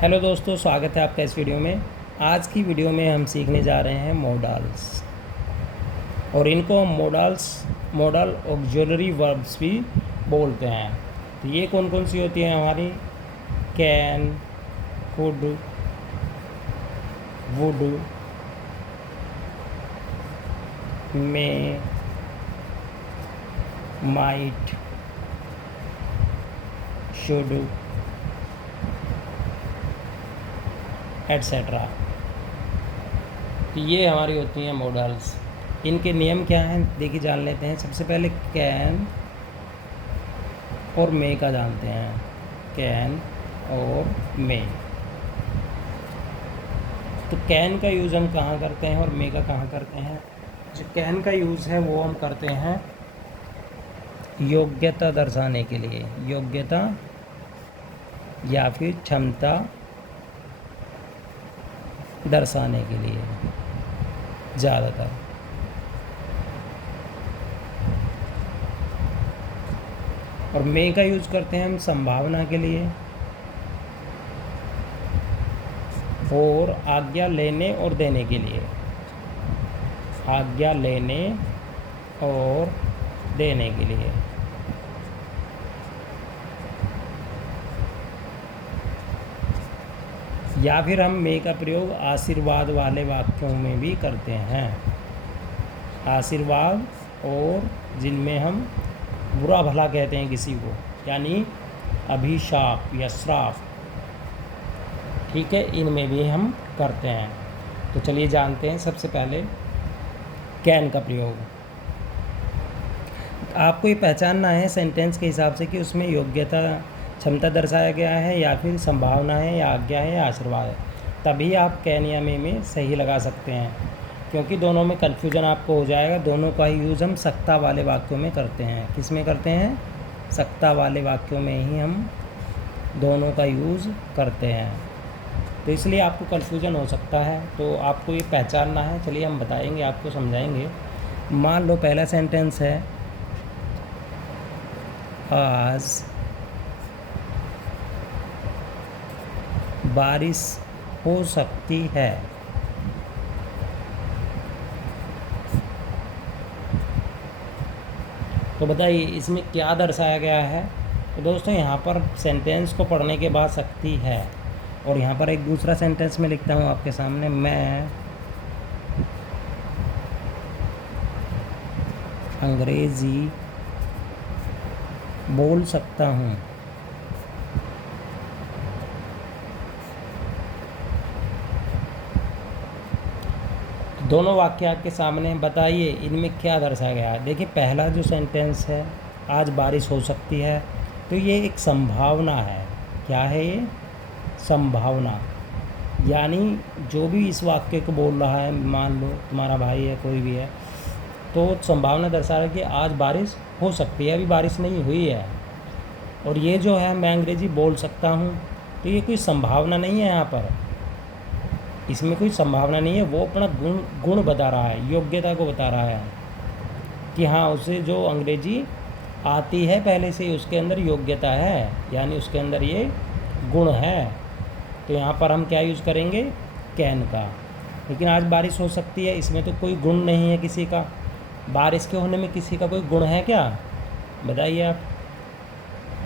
Hello दोस्तों, स्वागत है आपका इस वीडियो में। आज की वीडियो में हम सीखने जा रहे हैं मॉडल्स, और इनको हम मॉडल ऑक्सिलरी वर्ब्स भी बोलते हैं। तो ये कौन कौन सी होती हैं हमारी? Can, could, would, may, might, should, etcetera. तो ये हमारी होती हैं मॉडल्स। इनके नियम क्या हैं देखिए, जान लेते हैं। सबसे पहले कैन और मे का जानते हैं। कैन और मे। तो कैन का यूज़ हम कहाँ करते हैं और मे का कहाँ करते हैं? जो कैन का यूज़ है वो हम करते हैं योग्यता दर्शाने के लिए, योग्यता या फिर क्षमता दर्शाने के लिए ज़्यादातर। और मे का यूज़ करते हैं हम संभावना के लिए और आज्ञा लेने और देने के लिए। आज्ञा लेने और देने के लिए। या फिर हम मे का प्रयोग आशीर्वाद वाले वाक्यों में भी करते हैं। आशीर्वाद और जिनमें हम बुरा भला कहते हैं किसी को, यानी अभिशाप या श्राप, ठीक है, इनमें भी हम करते हैं। तो चलिए जानते हैं सबसे पहले कैन का प्रयोग। आपको ये पहचानना है सेंटेंस के हिसाब से कि उसमें योग्यता क्षमता दर्शाया गया है या फिर संभावना है या आज्ञा है या आशीर्वाद है। तभी आप कैन या मे में सही लगा सकते हैं, क्योंकि दोनों में कन्फ्यूजन आपको हो जाएगा। दोनों का यूज़ हम सत्ता वाले वाक्यों में करते हैं। किस में करते हैं? सत्ता वाले वाक्यों में ही हम दोनों का यूज़ करते हैं। तो इसलिए आपको कन्फ्यूजन हो सकता है, तो आपको ये पहचानना है। चलिए हम बताएंगे, आपको समझाएंगे। मान लो पहला सेंटेंस है, आज बारिश हो सकती है। तो बताइए इसमें क्या दर्शाया गया है? तो दोस्तों यहाँ पर सेंटेंस को पढ़ने के बाद सकती है, और यहाँ पर एक दूसरा सेंटेंस में लिखता हूँ आपके सामने, मैं अंग्रेज़ी बोल सकता हूँ। दोनों वाक्य आपके सामने, बताइए इनमें क्या दर्शाया गया है। देखिए पहला जो सेंटेंस है, आज बारिश हो सकती है, तो ये एक संभावना है। क्या है ये? संभावना। यानी जो भी इस वाक्य को बोल रहा है, मान लो तुम्हारा भाई है, कोई भी है, तो संभावना दर्शा रहा है कि आज बारिश हो सकती है। अभी बारिश नहीं हुई है। और ये जो है, मैं अंग्रेज़ी बोल सकता हूँ, तो ये कोई संभावना नहीं है। यहाँ पर इसमें कोई संभावना नहीं है। वो अपना गुण बता रहा है, योग्यता को बता रहा है कि हाँ, उसे जो अंग्रेज़ी आती है पहले से ही, उसके अंदर योग्यता है, यानी उसके अंदर ये गुण है। तो यहाँ पर हम क्या यूज़ करेंगे? कैन का। लेकिन आज बारिश हो सकती है, इसमें तो कोई गुण नहीं है किसी का। बारिश के होने में किसी का कोई गुण है क्या? बताइए आप,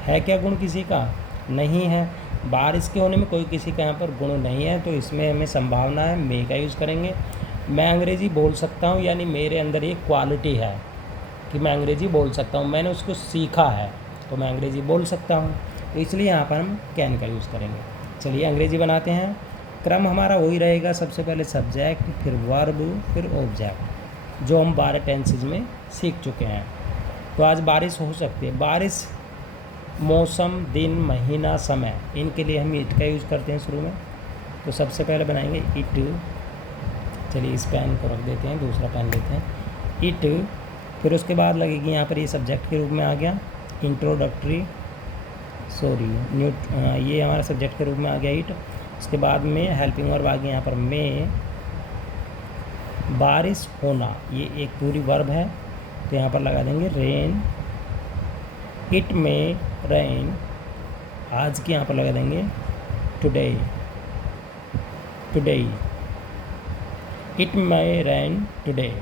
है क्या गुण किसी का? नहीं है। बारिश के होने में कोई किसी का यहाँ पर गुण नहीं है, तो इसमें हमें संभावना है, मे का यूज़ करेंगे। मैं अंग्रेज़ी बोल सकता हूँ, यानी मेरे अंदर ये क्वालिटी है कि मैं अंग्रेज़ी बोल सकता हूँ, मैंने उसको सीखा है, तो मैं अंग्रेज़ी बोल सकता हूँ। तो इसलिए यहाँ पर हम कैन का यूज़ करेंगे। चलिए अंग्रेज़ी बनाते हैं। क्रम हमारा वही रहेगा, सबसे पहले सब्जेक्ट, फिर वर्ब, फिर ऑब्जेक्ट, जो हम 12 टेंसेज में सीख चुके हैं। तो आज बारिश हो सकती है। बारिश, मौसम, दिन, महीना, समय, इनके लिए हम इट का यूज़ करते हैं शुरू में। तो सबसे पहले बनाएंगे इट। चलिए इस पेन को रख देते हैं, दूसरा पेन लेते हैं, इट। फिर उसके बाद लगेगी यहाँ पर, ये सब्जेक्ट के रूप में आ गया, इंट्रोडक्टरी, ये हमारा सब्जेक्ट के रूप में आ गया इट। उसके बाद में हेल्पिंग वर्ब आ गया यहाँ पर में। बारिश होना, ये एक पूरी वर्ब है, तो यहाँ पर लगा देंगे रेन। इट में रेन, आज की यहाँ पर लगा देंगे today. Today, it may rain today,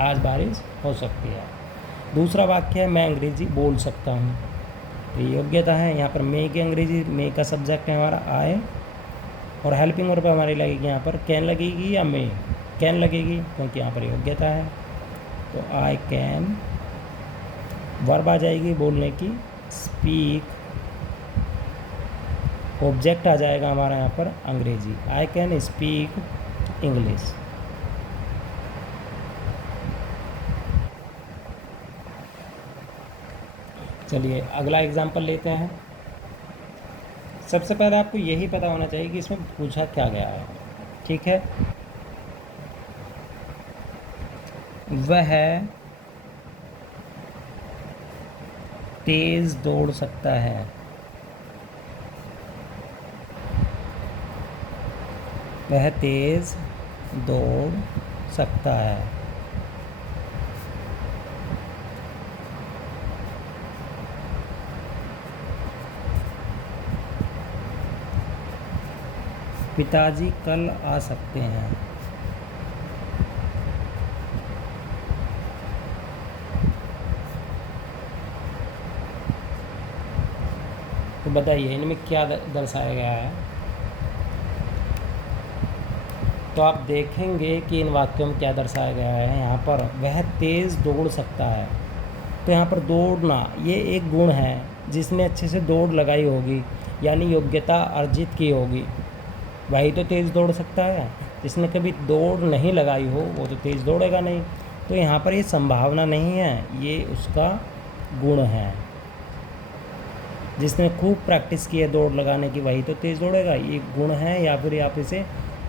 आज बारिश हो सकती है। दूसरा वाक्य है मैं अंग्रेज़ी बोल सकता हूँ, तो ये योग्यता है। यहाँ पर मे की अंग्रेजी, मे का सब्जेक्ट है हमारा आई, और हेल्पिंग वर्ब हमारी लगेगी यहाँ पर कैन लगेगी या मे, कैन लगेगी क्योंकि यहाँ पर योग्यता है। तो आई कैन, वर्ब आ जाएगी बोलने की, स्पीक, ऑब्जेक्ट आ जाएगा हमारा यहाँ पर अंग्रेजी, आई कैन स्पीक इंग्लिश। चलिए अगला एग्जाम्पल लेते हैं। सबसे पहले आपको यही पता होना चाहिए कि इसमें पूछा क्या गया है, ठीक है। वह तेज दौड़ सकता है, वह तेज दौड़ सकता है। पिताजी कल आ सकते हैं, तो बताइए इनमें क्या दर्शाया गया है। तो आप देखेंगे कि इन वाक्यों में क्या दर्शाया गया है। यहाँ पर वह तेज़ दौड़ सकता है, तो यहाँ पर दौड़ना ये एक गुण है, जिसने अच्छे से दौड़ लगाई होगी यानी योग्यता अर्जित की होगी, वही तो तेज़ दौड़ सकता है। जिसने कभी दौड़ नहीं लगाई हो वो तो तेज़ दौड़ेगा नहीं। तो यहाँ पर ये संभावना नहीं है, ये उसका गुण है। जिसने खूब प्रैक्टिस की है दौड़ लगाने की वही तो तेज़ दौड़ेगा, ये गुण है, या फिर आप इसे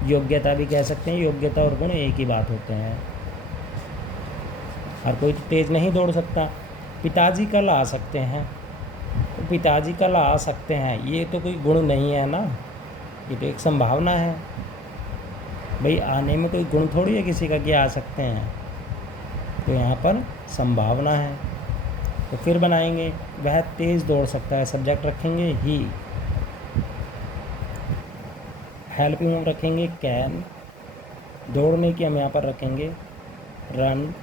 योग्यता भी कह सकते हैं। योग्यता और गुण एक ही बात होते हैं। हर कोई तो तेज़ नहीं दौड़ सकता। पिताजी कल आ सकते हैं, तो पिताजी कल आ सकते हैं ये तो कोई गुण नहीं है ना, ये तो एक संभावना है। भाई आने में कोई गुण थोड़ी है किसी का कि आ सकते हैं, तो यहाँ पर संभावना है। तो फिर बनाएंगे वह तेज़ दौड़ सकता है, सब्जेक्ट रखेंगे ही, हेल्पिंग वर्ब रखेंगे कैन, दौड़ने की हम यहाँ पर रखेंगे रन,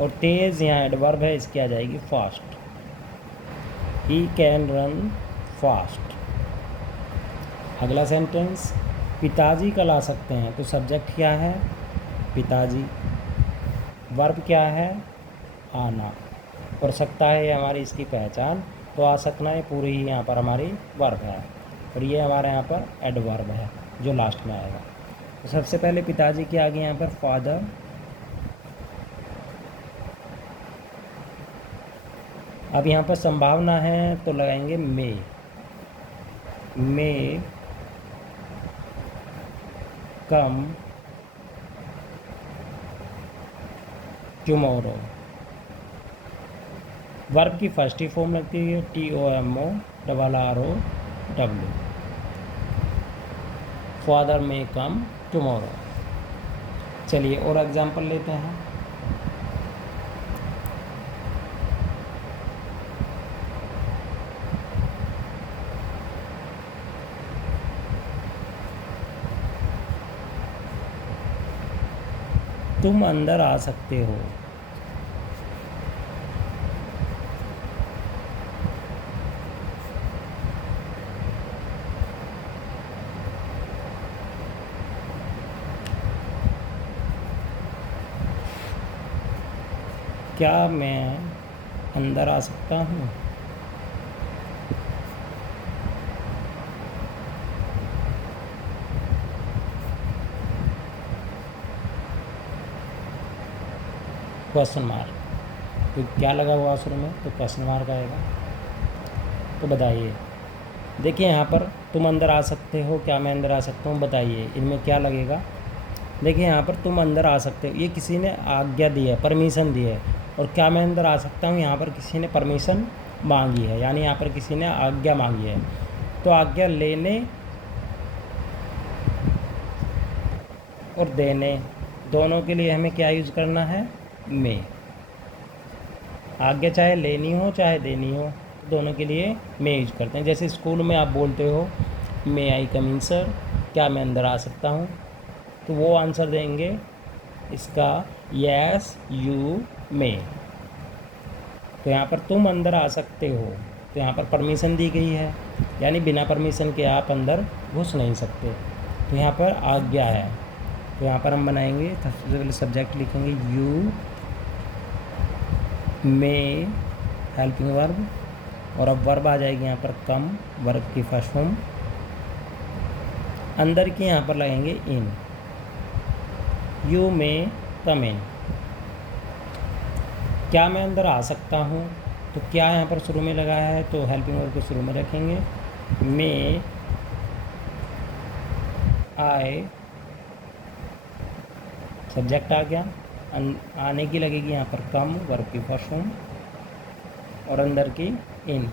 और तेज़ यहाँ एडवर्ब है, इसकी आ जाएगी fast, he can run fast. अगला सेंटेंस पिताजी कल आ सकते हैं, तो सब्जेक्ट क्या है पिताजी, वर्ब क्या है आना, और सकता है हमारी इसकी पहचान। तो आ सकना है पूरी ही यहाँ पर हमारी वर्ब है, और ये हमारे यहाँ पर एडवर्ब है जो लास्ट में आएगा। तो सबसे पहले पिताजी के आगे यहाँ पर फादर, अब यहाँ पर संभावना है तो लगाएंगे मे कम टुमारो, वर्ब की फर्स्ट ही फॉर्म लगती है TOMORROW, फादर मे कम टुमारो। चलिए और एग्जाम्पल लेते हैं। तुम अंदर आ सकते हो, क्या मैं अंदर आ सकता हूँ। क्वेश्चन मार्क, तो क्या लगा हुआ शुरू में, तो क्वेश्चन मार्क आएगा। तो बताइए, देखिए यहाँ पर तुम अंदर आ सकते हो, क्या मैं अंदर आ सकता हूँ, बताइए इनमें क्या लगेगा। देखिए यहाँ पर तुम अंदर आ सकते हो, ये किसी ने आज्ञा दी है, परमिशन दी है, और क्या मैं अंदर आ सकता हूँ यहाँ पर किसी ने परमिशन मांगी है, यानी यहाँ पर किसी ने आज्ञा मांगी है। तो आज्ञा लेने और देने दोनों के लिए हमें क्या यूज़ करना है, में। आज्ञा चाहे लेनी हो चाहे देनी हो, दोनों के लिए में यूज करते हैं। जैसे स्कूल में आप बोलते हो मे आई कम इन सर, क्या मैं अंदर आ सकता हूँ? तो वो आंसर देंगे इसका यस यू मे। तो यहाँ पर तुम अंदर आ सकते हो, तो यहाँ पर परमिशन दी गई है, यानी बिना परमिशन के आप अंदर घुस नहीं सकते। तो यहाँ पर आज्ञा है। तो यहाँ पर हम बनाएंगे, सबसे पहले सब्जेक्ट लिखेंगे यू मे हेल्पिंग वर्ब, और अब वर्ब आ जाएगी यहाँ पर कम, वर्ब की फर्स्ट फॉर्म। अंदर की यहाँ पर लगेंगे इन, यू मे कम इन। क्या मैं अंदर आ सकता हूँ? तो क्या यहाँ पर शुरू में लगाया है, तो हेल्पिंग वर्ब को शुरू में रखेंगे। मे आई, सब्जेक्ट आ गया, आने की लगेगी यहाँ पर कम, वर्ब की फर्स्ट फॉर्म, और अंदर की इन,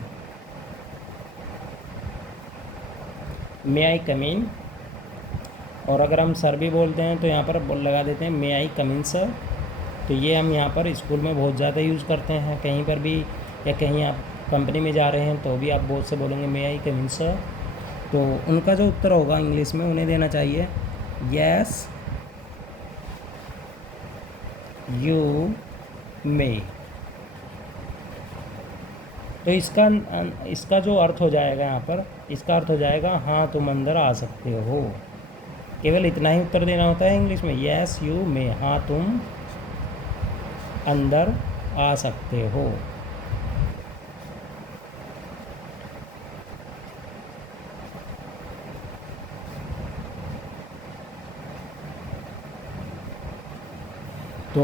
मे आई कम इन। और अगर हम सर भी बोलते हैं तो यहाँ पर लगा देते हैं मे आई कम इन सर। तो ये हम यहाँ पर स्कूल में बहुत ज़्यादा यूज़ करते हैं, कहीं पर भी, या कहीं आप कंपनी में जा रहे हैं तो भी आप बहुत से बोलेंगे मे आई कम इन सर। तो उनका जो उत्तर होगा इंग्लिश में, उन्हें देना चाहिए यस यू मे। तो इसका जो अर्थ हो जाएगा यहाँ पर, इसका अर्थ हो जाएगा हाँ तुम अंदर आ सकते हो। केवल इतना ही उत्तर देना होता है इंग्लिश में, यस यू मे, हाँ तुम अंदर आ सकते हो। तो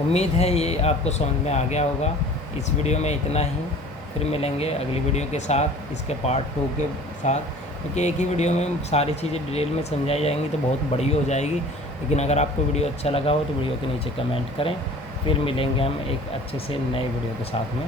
उम्मीद है ये आपको समझ में आ गया होगा। इस वीडियो में इतना ही, फिर मिलेंगे अगली वीडियो के साथ, इसके पार्ट 2 के साथ, क्योंकि एक ही वीडियो में सारी चीज़ें डिटेल में समझाई जाएंगी तो बहुत बड़ी हो जाएगी। लेकिन अगर आपको वीडियो अच्छा लगा हो तो वीडियो के नीचे कमेंट करें। फिर मिलेंगे हम एक अच्छे से नए वीडियो के साथ में।